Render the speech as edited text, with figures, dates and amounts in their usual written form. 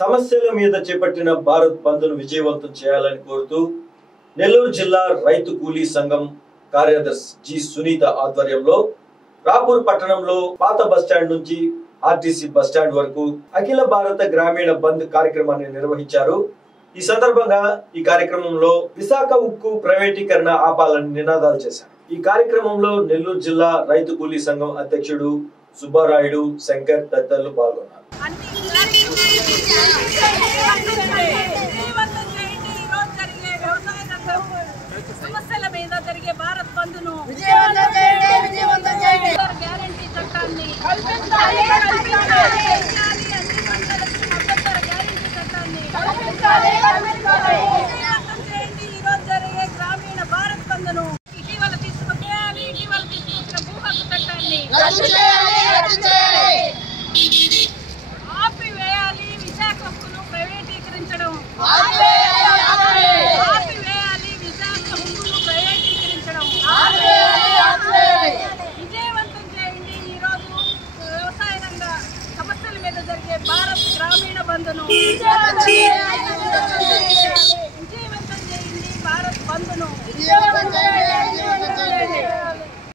సమస్యల మీద చేపట్టిన భారత్ బంద్ను విజయవంతం చేయాలని కోరుతూ నెల్లూరు జిల్లా రైతు కూలీ సంఘం కార్యదర్శి జి సునీత ఆధ్వర్యంలో రాపూర్ పట్టణంలో పాత బస్టాండ్ నుంచి ఆర్టీసీ బస్టాండ్ వరకు అఖిల భారత గ్రామీణ బంద్ కార్యక్రమాన్ని నిర్వహించారు। ఈ సందర్భంగా ఈ కార్యక్రమంలో విశాఖ ఉక్కు ప్రైవేటీకరణ ఆపాలని నినాదాలు చేశారు। ఈ కార్యక్రమంలో నెల్లూరు జిల్లా రైతు కూలీ సంఘం అధ్యక్షుడు సుబ్బారాయుడు, శంకర్ తదితరులు పాల్గొన్నారు। సమస్యల మీద జరిగే భారత్ బంద్ను గ్యారంటీ చట్టాన్ని కల్పించాలి, ఈ రోజు జరిగే గ్రామీణ భారత్ బంద్ను ఇటీవల తీసుకొచ్చిన భూ హక్కు చట్టాన్ని ఆపివేయాలి, విశాఖ హక్కును ప్రైవేటీకరించడం విజయవంతం చేయండి। ఈ రోజు వ్యవసాయ రంగ సమస్యల మీద జరిగే భారత్ గ్రామీణ బంద్ను